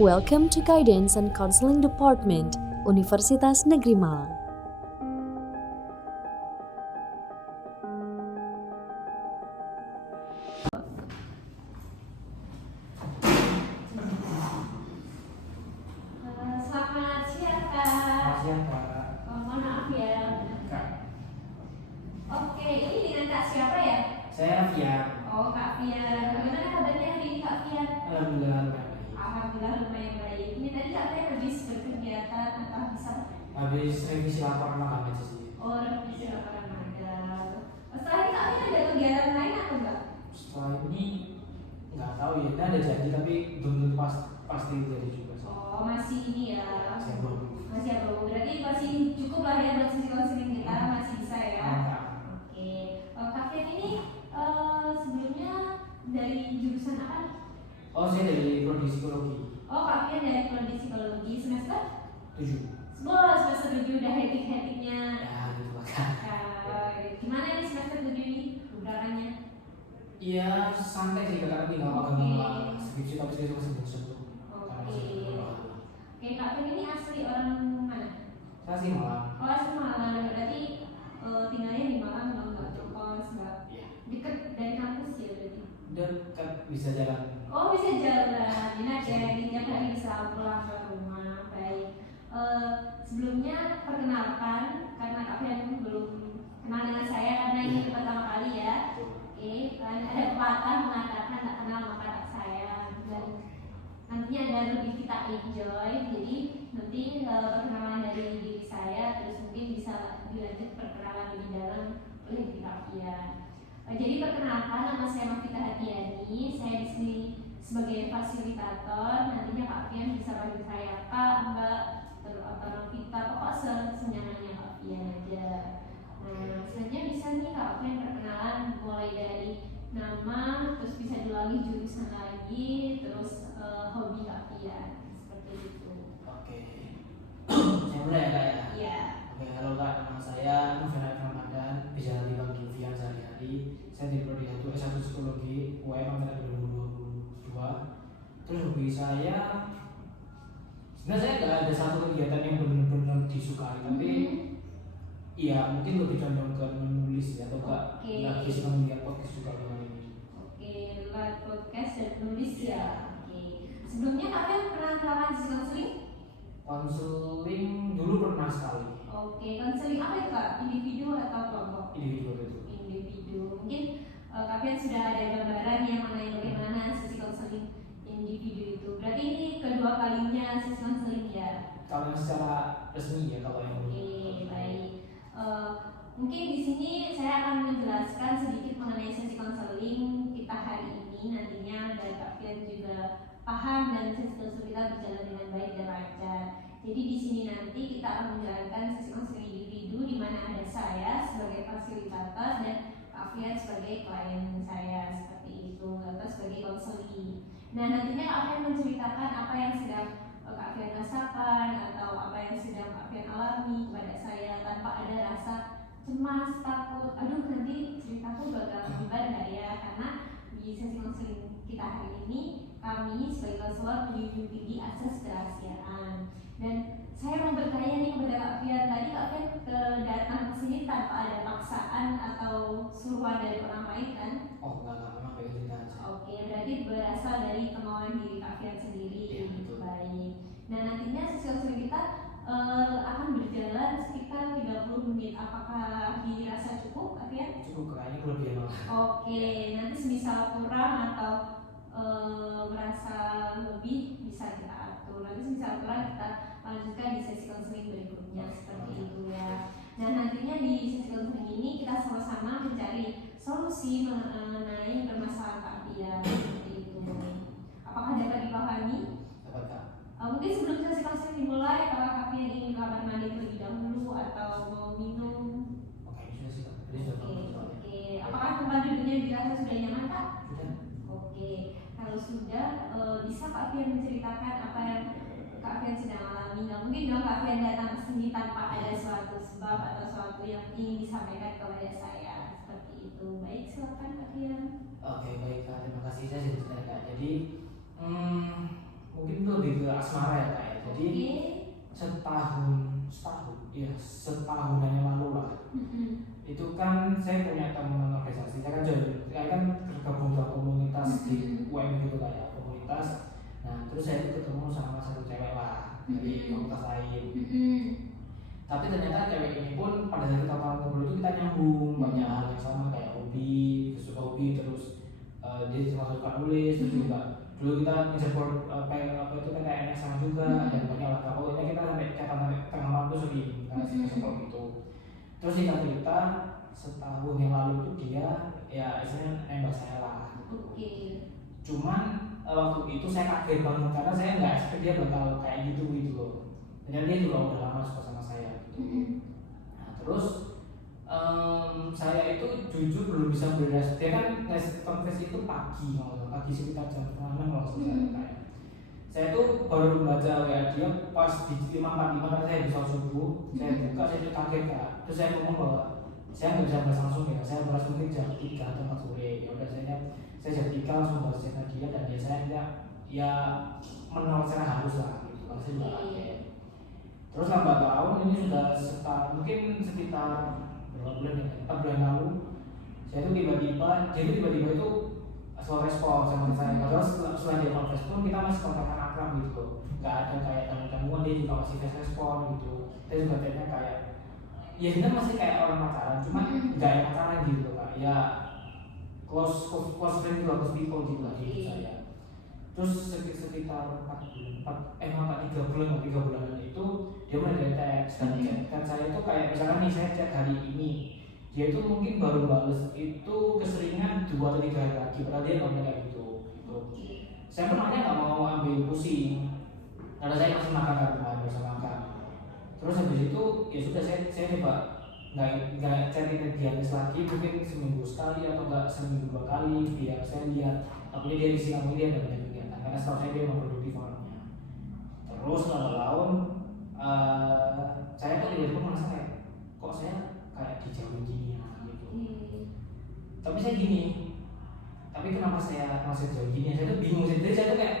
Welcome to Guidance and Counseling Department, Universitas Negeri Malang. Selamat siang, Kak. Selamat siang, Kak. Mohon maaf ya. Kak, Oke, ini dengan Kak siapa ya? saya Fian. Oh, Kak Fian. Bagaimana kabarnya hari ini, Kak Fian? Alhamdulillah baik. Alhamdulillah lumayan baik. Ini tadi Kak Fian habis berkegiatan atau bisa? Habis revisi laporan magang aja sih. Oh, revisi laporan magang. Setelah ini Kak Fian ada kegiatan lain atau enggak? Setelah ini nggak tahu ya, ini ada janji tapi belum tentu pasti jadi juga sih. Oh, masih ini ya. Saya belum. Masih apa? Berarti masih cukup lah ya buat sisi konseling kita, masih bisa ya. Kak. Oke, Kak Fian ini sebelumnya dari jurusan apa nih? Oh, saya dari prodi psikologi Oh, Kak Fian dari prodi psikologi semester 7. semester 7 udah hektik-hektiknya. Ya, gitu lah, Kak. Gimana nih semester 7 ini beberapanya? Iya, santai sih karena tinggal magang skripsi tapi skripsi masih belum sentuh. Karena masih Oke. beberapa. Oke, Kak Fian ini asli orang mana? Saya sih malah. Oh, asli Malang. Berarti tinggalnya di Malang dong, nggak Jogos, nggak Iya. deket dari kampus ya berarti? Dekat bisa jalan. Oh, bisa jalan. Enak ya, ini tiap hari bisa pulang ke rumah. Baik. Sebelumnya perkenalkan karena Kak Fian belum kenal dengan saya karena ini pertama kali ya. Oke, kan ada pepatah mengatakan tak kenal maka tak sayang. Dan nantinya ada lebih kita enjoy. Jadi nanti perkenalan dari diri saya, terus mungkin bisa dilanjut perkenalan lebih dalam oleh Kak Fian. Jadi perkenalkan, nama saya Mafita Hatiani. Saya di sini sebagai fasilitator. Nantinya Kak Fian bisa panggil saya Kak, Mbak, atau Novita, pokoknya senyamannya Kak Fian aja. Nah, selanjutnya bisa nih Kak Fian perkenalan mulai dari nama, terus bisa diulangi jurusan lagi, terus hobi Kak Fian seperti itu. Oke. Saya mulai ya, Kak ya. Iya. Oke, halo Kak, nama saya Novelan Ramadan, bisa dipanggil Fian sehari-hari. Saya di prodi 1 S1 Psikologi UM angkatan 2022. Terus hobi saya sebenarnya saya nggak ada satu kegiatan yang benar-benar disukai, tapi ya mungkin lebih condong ke menulis ya, atau Kak lagi senang melihat podcast juga dengan ini. Oke, live podcast dan menulis ya. Oke. Sebelumnya Kak Fian pernah melakukan sesi konseling? Konseling dulu pernah sekali. Oke, konseling apa itu Kak? Individu atau kelompok? Individu itu. Individu. Mungkin Kak Fian sudah ada gambaran yang mengenai bagaimana sesi konseling individu itu. Berarti ini kedua kalinya sesi konseling ya? Kalau yang secara resmi ya, kalau yang Oke, baik. Mungkin di sini saya akan menjelaskan sedikit mengenai sesi konseling kita hari ini. Nantinya dan Kak Fian juga paham dan sesi konseling kita berjalan dengan baik dan lancar. Jadi di sini nanti kita akan menjalankan sesi konseling individu di mana ada saya sebagai fasilitator dan Kak Fian sebagai klien saya seperti itu atau sebagai konseling. Nah, nantinya Kak Fian menceritakan apa yang sedang Kak Fian rasakan atau apa yang sedang Kak Fian alami kepada saya tanpa ada rasa cemas, takut, aduh nanti ceritaku bakal menyebar nggak ya, karena di sesi konseling kita hari ini kami sebagai konselor menjunjung tinggi asas kerahasiaan. Dan saya mau bertanya nih kepada Kak Fian, tadi Kak Fian datang ke sini tanpa ada paksaan atau suruhan dari orang lain kan? oh enggak, memang pengen cerita aja. Oke, berarti berasal dari kemauan diri Kak Fian sendiri. Iya, betul. Baik. Nah, nantinya sesi konseling kita akan berjalan sekitar 30 menit. Apakah dirasa cukup, Kak Fian? Cukup, kayaknya kelebihan malah. Oke, nanti semisal kurang atau merasa lebih bisa kita atur. Nanti semisal kurang kita lanjutkan di sesi konseling berikutnya seperti itu ya. Nah, nantinya di sesi konseling ini kita sama-sama mencari solusi mengenai permasalahan Kak Fian seperti itu. Apakah dapat dipahami? Dapat, Kak. Mungkin sebelum sesi konseling dimulai, apakah Kak Fian ingin kamar mandi terlebih dahulu atau mau minum? Oke, sudah sih, Kak. Jadi sudah tahu soalnya. Oke. Apakah tempat duduknya dirasa sudah nyaman, Kak? Sudah. Oke. Kalau sudah, bisa Kak Fian menceritakan apa yang Kak Fian sedang alami? Nggak mungkin dong Kak Fian datang ke sini tanpa ada suatu sebab atau suatu yang ingin disampaikan kepada saya seperti itu. Baik, silakan Kak Fian. Oke, baik, Kak. Terima kasih, saya sudah Kak. Jadi mungkin itu lebih ke asmara ya Kak ya. Jadi Oke. setahunan yang lalu lah. Itu kan saya punya teman organisasi, saya kan tergabung dalam komunitas di UM gitu kayak komunitas. Nah terus saya itu ketemu sama satu cewek lah dari komunitas lain. Tapi ternyata cewek ini pun pada saat kita ngobrol itu kita nyambung banyak hal yang sama kayak hobi, suka hobi, terus dia cuma suka nulis, terus juga dulu kita ngejar apa itu PTN sama juga dan banyak lah. Kalau ini kita sampai catatan sampai tengah malam tuh sering karena sekolah gitu. Terus singkat cerita setahun yang lalu itu dia ya istilahnya nembak saya lah. Oke. Cuman waktu itu saya kaget banget karena saya nggak expect dia bakal kayak gitu loh. Dan dia juga udah lama suka sama saya gitu. Nah terus saya itu jujur belum bisa beres. Dia kan tes kontes itu pagi sekitar jam 6 kalau selesai. Saya tuh baru membaca WA dia pas di 5:45 karena saya bisa subuh. Saya buka, saya tuh kaget Kak. Terus saya ngomong bahwa saya nggak bisa balas langsung ya. Saya balas mungkin jam 3 atau 4 sore. Ya udah saya jam 3 langsung balas chat dia dan dia saya ya menolak secara halus lah gitu. Kalau saya juga kaget. Terus lambat laun ini sudah mungkin sekitar berapa bulan ya? 4 bulan lalu. Saya tuh tiba-tiba itu slow respon sama saya. Terus setelah dia non respon kita masih kontakkan akrab gitu. Nggak ada kayak gangguan, dia juga masih fast respon gitu. Saya juga kayaknya kayak ya sebenarnya masih kayak orang pacaran, cuma nggak yang pacaran gitu Kak. Ya close friend gitu, close people gitu lah di hidup saya. Terus sekitar 3 bulanan itu dia mulai teks dan chat saya itu kayak misalkan nih saya chat hari ini, dia itu mungkin baru bales itu keseringan 2 atau 3 hari lagi, padahal dia ngomongnya kayak gitu. Saya pun makanya nggak mau ambil pusing karena saya masih makan bersama makan. Terus habis itu ya sudah saya coba nggak cari dia lagi, mungkin seminggu sekali atau enggak seminggu 2 kali biar saya lihat apalagi dia isi kamu dia dan kegiatan karena setahu saya dia memang produktif orangnya. Terus lama-lama saya kok tiba-tiba merasa kayak kok saya kayak dijauhin gini ya gitu. Tapi saya gini, tapi kenapa saya masih jauh gini? Saya tuh bingung sendiri. Saya tuh kayak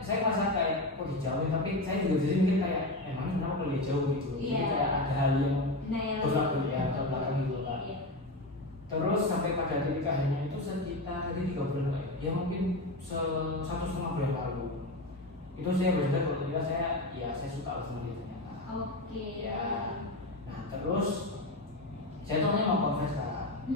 saya merasa kayak kok dijauhin, tapi saya juga jadi mikir kayak emang kenapa boleh jauh gitu. Jadi kayak ada hal yang berbeda ya atau belakang gitu Kak. Terus sampai pada titik akhirnya itu sekitar 3 bulan ya mungkin 1,5 bulan lalu. Itu saya benar kalau ternyata saya suka sama dia ternyata. Oke. Ya. Nah terus saya tuh mau confess Kak.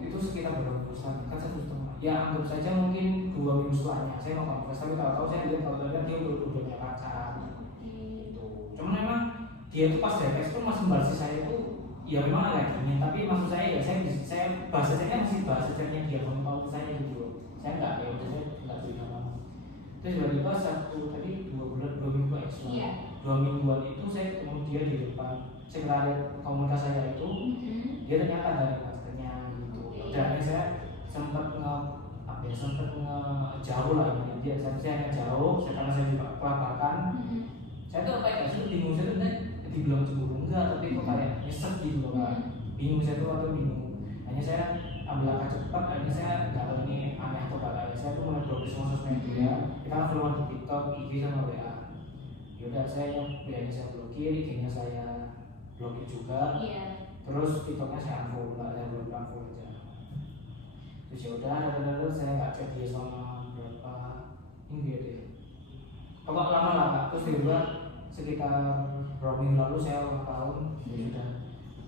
Itu sekitar berapa bulan? Kan 1,5. Ya anggap saja mungkin 2 minggu setelahnya saya mau confess, tapi tahu-tahu saya lihat kalau ternyata dia udah punya pacar. Gitu. Cuman memang dia itu pas DPS itu masih membalas saya itu ya memang agak dingin, tapi maksud saya ya saya bahasanya masih bahasa dia mau saya gitu. Saya enggak ya udah saya enggak beri nama. Terus tiba-tiba tadi 2 minggu setelah 2 mingguan itu saya ketemu dia di depan sekretariat komunitas saya itu. Dia ternyata ada pacarnya gitu. Dan saya sempat jauh lah dia saya jauh karena saya juga kelabakan. Saya tuh kayak sih bingung, saya tuh dibilang cemburu enggak, tapi kok kayak nyesek gitu loh Kak. Bingung saya tuh atau bingung. Hanya saya ambil langkah cepat, akhirnya saya nggak tahu ini aneh atau enggak. Saya tuh mulai browsing semua sosmed dia. Kita kan keluar di TikTok, IG sama WA. Yaudah saya WA-nya saya blokir, IG-nya saya blokir juga. Terus TikToknya saya unfollow, saya belum unfollow aja. Terus yaudah, saya nggak chat dia selama berapa minggu ya deh. Pokok lama lah Kak. Terus tiba-tiba sekitar berapa minggu lalu saya ulang tahun, ya sudah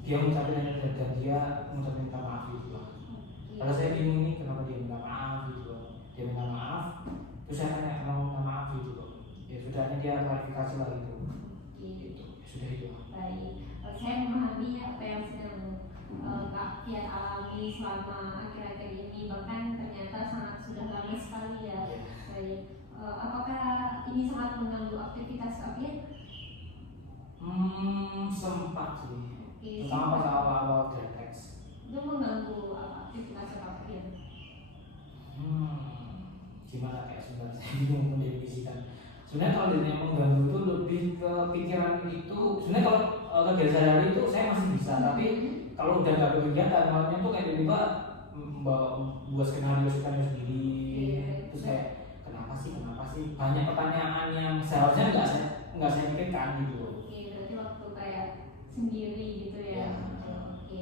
dia mengucapkan dan dia mengucapkan minta maaf gitu lah. Kalau saya bingung nih kenapa dia minta maaf gitu loh. Dia minta maaf, terus saya tanya mau minta maaf gitu loh. Ya sudah, dia klarifikasi lah gitu. Gitu, ya sudah itu. Baik, saya memahami apa yang sedang Kak Fian alami selama akhir-akhir ini, bahkan ternyata sudah lama sekali ya. Baik, apakah ini sangat mengganggu aktivitas Kak Fian? Sempat sih. Terutama pas awal-awal teks. Itu mengganggu aktivitas Kak Fian? Gimana kayak sebenarnya saya bingung mendefinisikan. Sebenarnya kalau ditanya mengganggu itu lebih ke pikiran itu. Sebenarnya kalau kegiatan sehari-hari itu saya masih bisa, tapi kalau udah nggak ada kegiatan, malamnya tuh kayak tiba-tiba buat skenario sendiri. Terus kayak kenapa sih, kenapa sih, banyak pertanyaan yang seharusnya nggak saya pikirkan gitu. Oke, berarti waktu kayak sendiri gitu ya. Ya. Oke.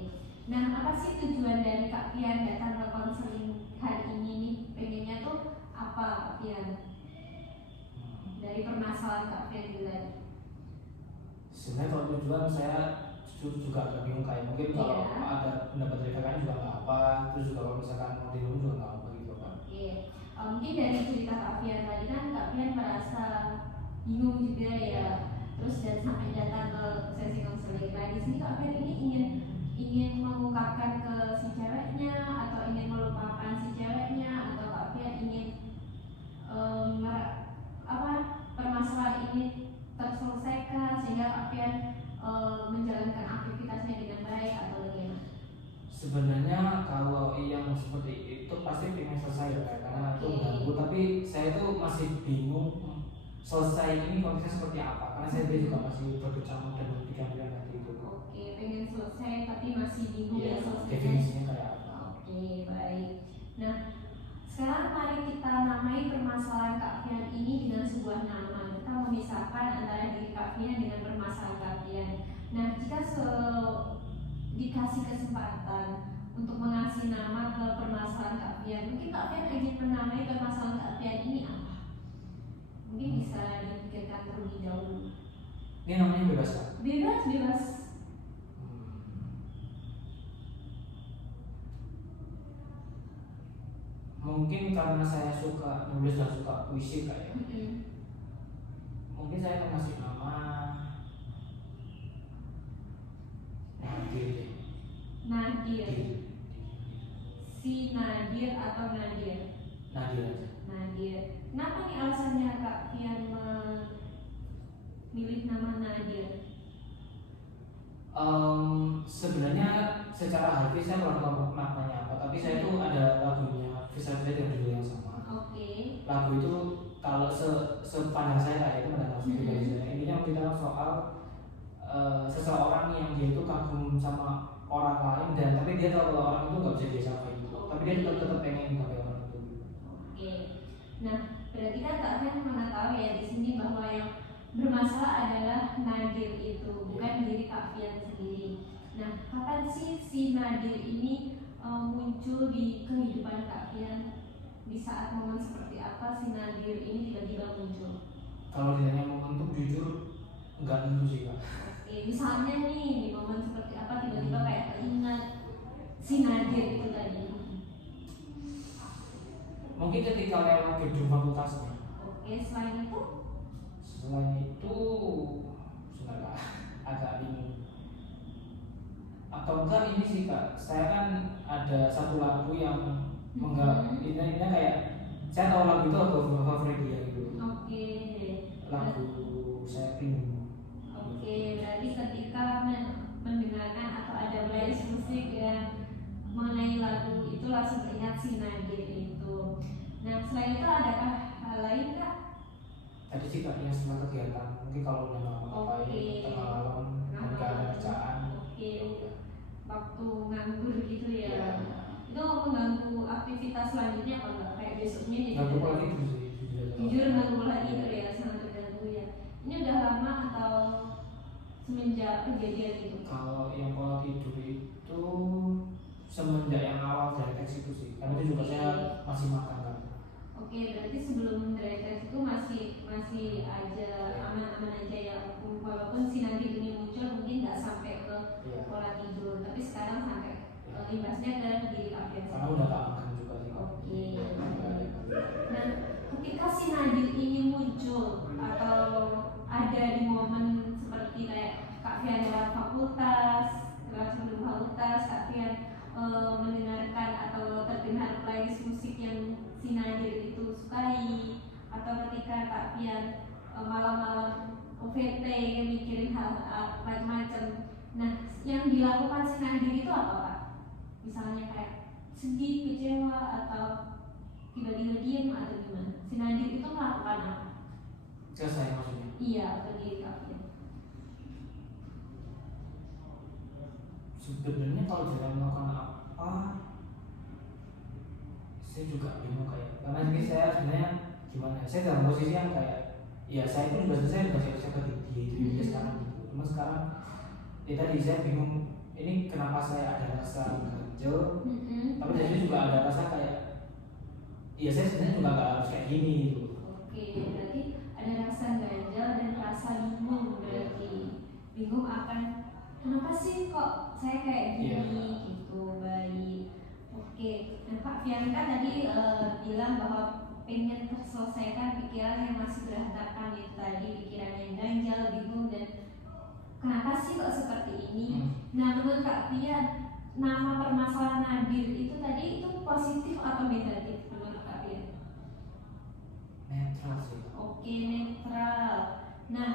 Nah, apa sih tujuan dari Kak Pian datang ke konseling hari ini nih? Pengennya tuh apa Kak Pian? Dari permasalahan Kak Pian itu tadi. Sebenarnya kalau tujuan saya juga agak bingung, kayak mungkin kalau Iya. ada pendapat dari kakaknya juga nggak apa, terus juga kalau misalkan mau di rumah juga nggak apa gitu kan. Oke. Mungkin dari cerita Kak Pian tadi kan Kak Pian merasa bingung juga ya. Terus dan sampai datang ke sesi konseling. Nah, di sini Kak Pian ini ingin mengungkapkan ke si ceweknya atau ingin melupakan si ceweknya, atau Kak Pian ingin permasalahan ini terselesaikan sehingga Kak Pian menjalankan aktivitasnya dengan baik atau bagaimana? Sebenarnya kalau yang seperti itu pasti pengen selesai ya, karena itu mengganggu. Tapi saya tuh masih bingung selesai ini konteksnya seperti apa, karena saya juga masih berkecamuk dan berpikiran tadi itu. Oke, pengen selesai tapi masih bingung Iya, ya selesai. definisinya kayak apa? Oke, baik. Nah, sekarang mari kita namai permasalahan Kak Pian ini dengan sebuah nama. Kita memisahkan antara diri Kak Pian dengan permasalahan Kak Pian. Nah, jika dikasih kesempatan untuk mengasih nama ke permasalahan Kak Pian, mungkin Kak Pian ingin menamai permasalahan Kak Pian ini apa? Mungkin bisa dipikirkan terlebih dahulu. Ini namanya bebas kan? Bebas. Mungkin karena saya suka nulis dan suka puisi kayak, mungkin saya akan kasih nama Nadir. Nadir. Si Nadir atau Nadir? Nadir aja. Nadir. Kenapa nih alasannya Kak Pian memilih nama Nadir? Sebenarnya secara harfiah saya kurang tahu maknanya apa, tapi saya tuh ada lagunya Visa dengan judul yang sama. Oke. Lagu itu kalau sepanjang saya kayak itu mendatang sendiri dari saya. Intinya menceritakan soal seseorang yang dia itu kagum sama orang lain, dan tapi dia tahu bahwa orang itu nggak bisa dia sampai itu, tapi dia tetap pengen sampai orang itu. Oke. Nah, berarti kan Kak Pian mana tahu ya di sini bahwa yang bermasalah adalah Nadir itu, bukan diri Kak Pian sendiri. Nah, kapan sih si Nadir ini muncul di kehidupan Kak Pian? Di saat momen seperti apa si Nadir ini tiba-tiba muncul? Kalau ditanya momen tuh jujur nggak tentu sih Kak. Oke, misalnya nih di momen seperti apa tiba-tiba kayak teringat si Nadir itu tadi. Mungkin ketika lewat gedung fakultasnya. Oke, selain itu? Selain itu sebenarnya agak bingung. Atau enggak ini sih Kak, saya kan ada satu lagu yang ini kayak saya tahu lagu itu lagu favorit dia gitu. Oke. Lagu saya bingung. Oke, berarti ketika mendengarkan atau ada playlist musik yang mengenai lagu itu langsung teringat si Nadir itu. Nah, selain itu adakah hal lain Kak? Tadi sih Kak yang setelah kegiatan, mungkin kalau udah ngapain tengah malam dan gak ada kerjaan. Oke, waktu nganggur gitu ya. Ya. Itu mengganggu aktivitas selanjutnya apa enggak? Kayak besoknya jadi Gak lupa lagi tuh sih. jujur ganggu lagi itu ya, sangat terganggu ya. Ini udah lama atau semenjak kejadian itu? Kalau yang pola tidur itu semenjak yang awal dari teks itu sih, karena itu juga saya masih makan kan. Oke, berarti sebelum dari tes itu masih aja aman-aman aja ya, walaupun si Nadir ini muncul mungkin nggak sampai ke pola tidur, tapi sekarang sampai imbasnya ke diri Kak Pian. Karena udah tak makan juga sih. Oke. Nah, ketika si Nadir ini muncul atau ada di momen seperti kayak Kak Pian lewat sebelum fakultas, Kak Pian mendengarkan atau terdengar playlist musik yang si Nadir itu sukai, atau ketika Kak Pian malam-malam OVT mikirin hal macam-macam. Nah, yang dilakukan si Nadir itu apa Pak? Misalnya kayak sedih, kecewa, atau tiba-tiba diam atau gimana? Si Nadir itu melakukan apa? Ke saya maksudnya. Iya, ke diri Kak Pian. Sebenarnya kalau jalan melakukan apa, saya juga bingung kayak, karena ini saya sebenarnya gimana ya, saya dalam posisi yang kayak ya saya pun juga selesai juga siapa-siapa di dia sekarang gitu. Cuma sekarang ya tadi saya bingung ini kenapa saya ada rasa ganjel, tapi dari situ juga ada rasa kayak ya saya sebenarnya juga nggak harus kayak gini gitu. Oke, berarti ada rasa ganjal dan rasa bingung, berarti bingung akan kenapa sih kok saya kayak gini gitu. Baik, oke. Nah Kak Fianka tadi bilang bahwa pengen terselesaikan pikiran yang masih berantakan itu tadi, pikiran yang ganjal, bingung dan kenapa sih kok seperti ini. Nah menurut Kak Fian, nama permasalahan Nadir itu tadi itu positif atau negatif menurut Kak Fian? Netral sih. Oke, netral. Nah,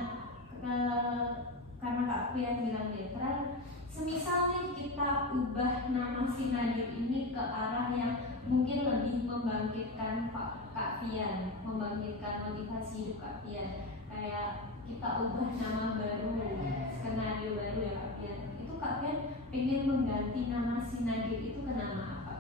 karena Kak Fian bilang netral, semisal nih kita ubah nama si Nadir ini ke arah yang mungkin lebih membangkitkan Kak Fian, membangkitkan motivasi hidup Kak Fian. Kayak kita ubah nama baru, skenario baru ya Kak Fian. Itu Kak Fian pengen mengganti nama si Nadir itu ke nama apa?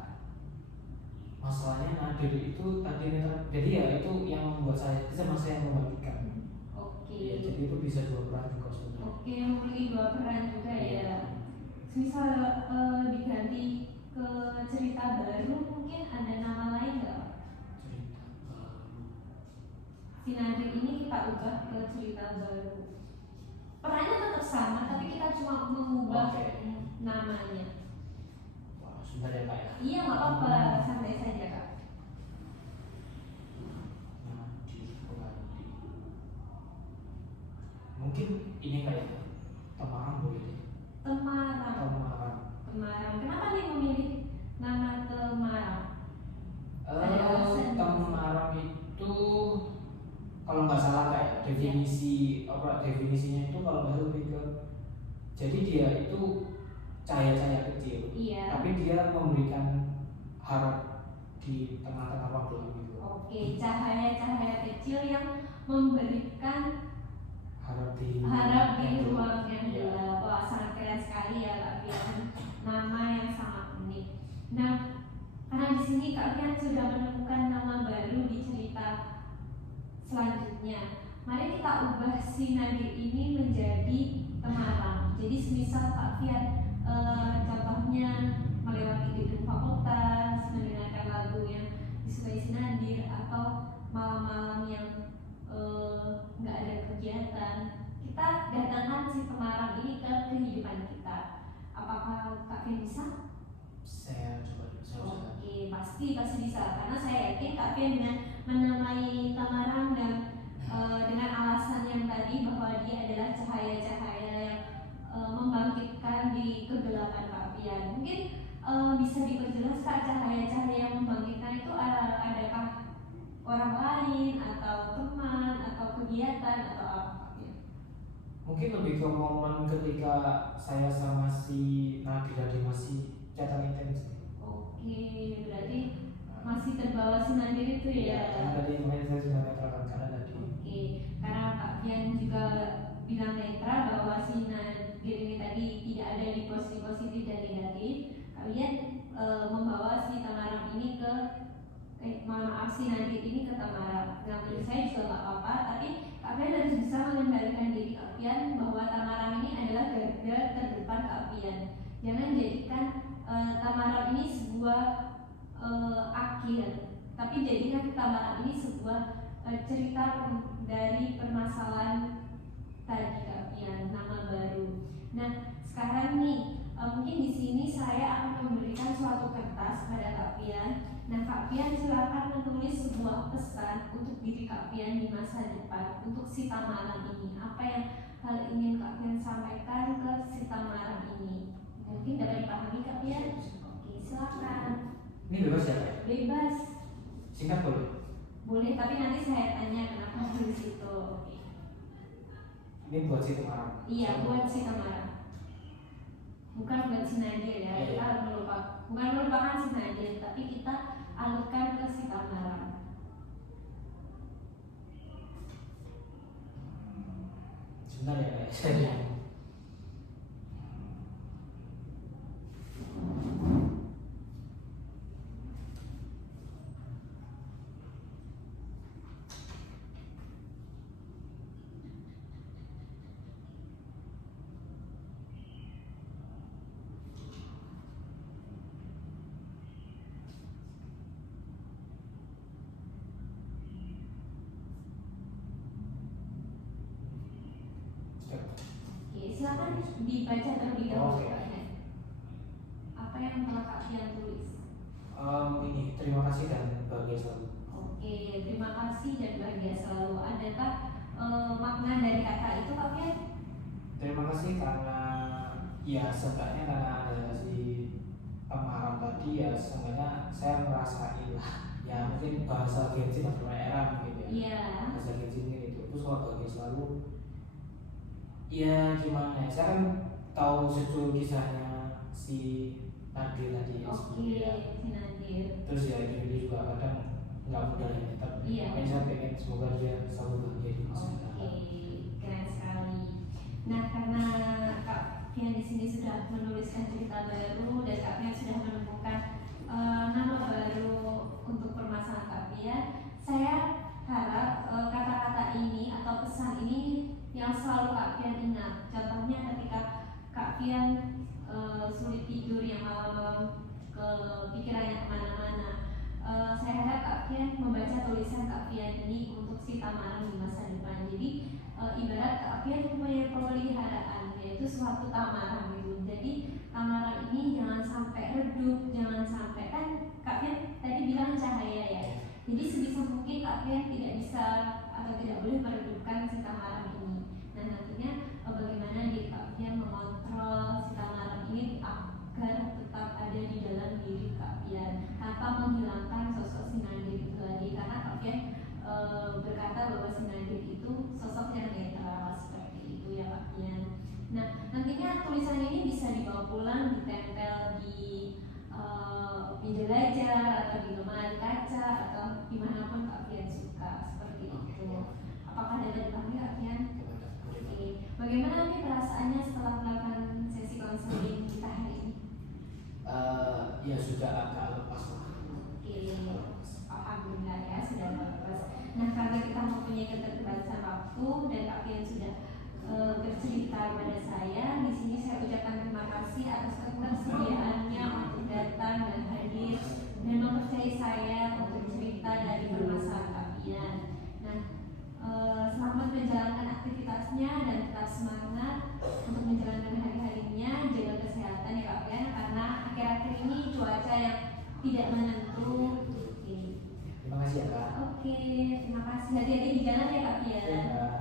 Masalahnya Nadir itu tadi netral, jadi ya itu yang membuat saya sama saya yang membagikan. Oke. Ya, jadi itu bisa dua peran juga sebenarnya. Oke, memiliki dua peran juga ya. Misal diganti ke cerita baru, mungkin ada nama lain nggak? Cerita baru. Si Nadir ini kita ubah ke cerita baru. Perannya tetap sama, tapi kita cuma mengubah namanya. Wah, sebentar ya Kak ya. Iya, nggak apa-apa, santai saja Kak. Nadir Koladi. Mungkin ini kayak Temarang boleh deh. Temarang. Temarang. Temarang. Kenapa nih memilih nama Temarang? Ada alasan? Temarang itu kalau nggak salah kayak definisinya itu kalau nggak salah lebih ke jadi dia itu cahaya-cahaya kecil, Iya. tapi dia memberikan harap di tengah-tengah ruang gelap gitu. Oke, cahaya-cahaya kecil yang memberikan Harap di ruang yang Iya. gelap. Wah, sangat keren sekali ya Kak Fian. Nama yang sangat unik. Nah, karena di sini Kak Fian sudah menemukan nama baru di cerita selanjutnya. Mari kita ubah si Nadir ini menjadi Temarang. Jadi semisal Kak Fian contohnya melewati gedung fakultas, mendengarkan lagu yang disukai si Nadir, atau malam-malam yang nggak ada kegiatan, kita datangkan si Temarang ini ke kehidupan kita. Apakah Kak Fian bisa? Saya coba usaha. Oke, pasti bisa, karena saya yakin Kak Fian dengan menamai Temarang dan dengan alasan yang tadi bahwa dia adalah cahaya-cahaya yang membangkitkan di kegelapan Kak Fian. Mungkin bisa diperjelas Kak, cahaya-cahaya yang membangkitkan itu adakah orang lain atau teman atau kegiatan atau apa? Mungkin lebih ke momen ketika saya sama si Nadir tadi masih catatan intens. Oke, berarti masih terbawa si Nadir itu ya. Karena tadi kemarin saya sudah menerangkan karena tadi. Oke, karena Kak Fian juga bilang netral bahwa si Nadir ini tadi tidak ada di posisi positif dan negatif. Kalian membawa si Temarang ini ke si Nadir ini ke Temarang. Nah, menurut saya juga nggak apa-apa, tapi Kak Fian harus bisa mengendalikan diri Kak Fian bahwa Temarang ini adalah garda terdepan Kak Fian. Jangan jadikan Temarang ini sebuah akhir, tapi jadikan Temarang ini sebuah cerita dari permasalahan tadi Kak Fian, nama baru. Nah, sekarang nih mungkin di sini saya akan memberikan suatu kertas pada Kak Fian. Nah, Kak Fian silakan menulis sebuah pesan untuk diri Kak Fian di masa depan untuk si Temarang ini. Apa yang hal ingin Kak Fian sampaikan ke si Temarang ini? Mungkin dapat dipahami Kak Fian? Oke, silakan. Ini bebas ya Pak? Bebas. Singkat boleh? Boleh, tapi nanti saya tanya kenapa di situ. Oke. Ini buat si Temarang. Iya, buat si Temarang. Bukan buat si Nadir ya. Kita bukan melupakan si Nadir, tapi kita alurkan ke si Temarang. Sebentar ya Pak. Iya. dibaca terlebih dahulu. Oke. Apa yang telah Kak Fian tulis? Ini terima kasih dan bahagia selalu. Oke, terima kasih dan bahagia selalu. Adakah makna dari kata itu Kak Fian? Terima kasih karena ya sebenarnya karena ada si pemahaman tadi ya sebenarnya saya merasain lah ya mungkin bahasa Gen Z atau era gitu ya. Iya. Bahasa Gen Z ini itu terus kalau bahagia selalu ya gimana ya saya kan tahu secuil kisahnya si Nadir tadi ya Oke, sebelumnya. si Nadir. Terus ya dia juga kadang nggak mudah ya tapi Iya. makanya saya pengen semoga dia selalu bahagia di masa Oke, depan. keren sekali. Nah, karena Kak Fian di sini sudah menuliskan cerita baru dan Kak Fian sudah menemukan nama baru untuk permasalahan Kak Fian, saya harap kata-kata ini atau pesan ini yang selalu Kak Fian ingat. Contohnya ketika Kak Fian sulit tidur yang malam-malam pikirannya kemana-mana, saya harap Kak Fian membaca tulisan Kak Fian ini untuk si Tamarang di masa depan. Jadi ibarat Kak Fian mempunyai pemeliharaan, yaitu suatu tamarang gitu. Jadi tamarang ini jangan sampai redup, jangan sampai, kan Kak Fian tadi bilang cahaya ya. Jadi sebisa mungkin Kak Fian tidak bisa atau tidak boleh meredupkan si tamarang ini. Nah, nantinya bagaimana diri Kak Fian mengontrol si tamarang ini agar tetap ada di dalam diri Kak Fian tanpa menghilangkan sosok si Nadir itu lagi, karena Kak Fian berkata bahwa si Nadir itu sosok yang netral seperti itu ya Kak Fian. Nah, nantinya tulisan ini bisa dibawa pulang, ditempel di meja belajar atau di lemari kaca atau dimanapun Kak Fian suka seperti itu. Apakah dapat dipahami Kak Fian? Oke. Bagaimana nanti perasaannya setelah melakukan sesi konseling kita hari ini? Ya sudah agak lepas lah. Oke, alhamdulillah ya sudah lepas. Nah, karena kita mempunyai keterbatasan waktu dan Kak Fian sudah bercerita kepada saya, di sini saya ucapkan terima kasih atas ketersediaannya untuk datang dan hadir dan mempercayai saya untuk cerita dari permasalahan Kak Fian. Nah, selamat menjalankan aktivitasnya dan tetap semangat untuk menjalankan hari-harinya, jaga kesehatan ya Kak Fian, karena akhir-akhir ini cuaca yang tidak menentu. Terima kasih ya Kak. Oke, terima kasih. Hati-hati di jalan ya Kak Fian. Ya, Kak.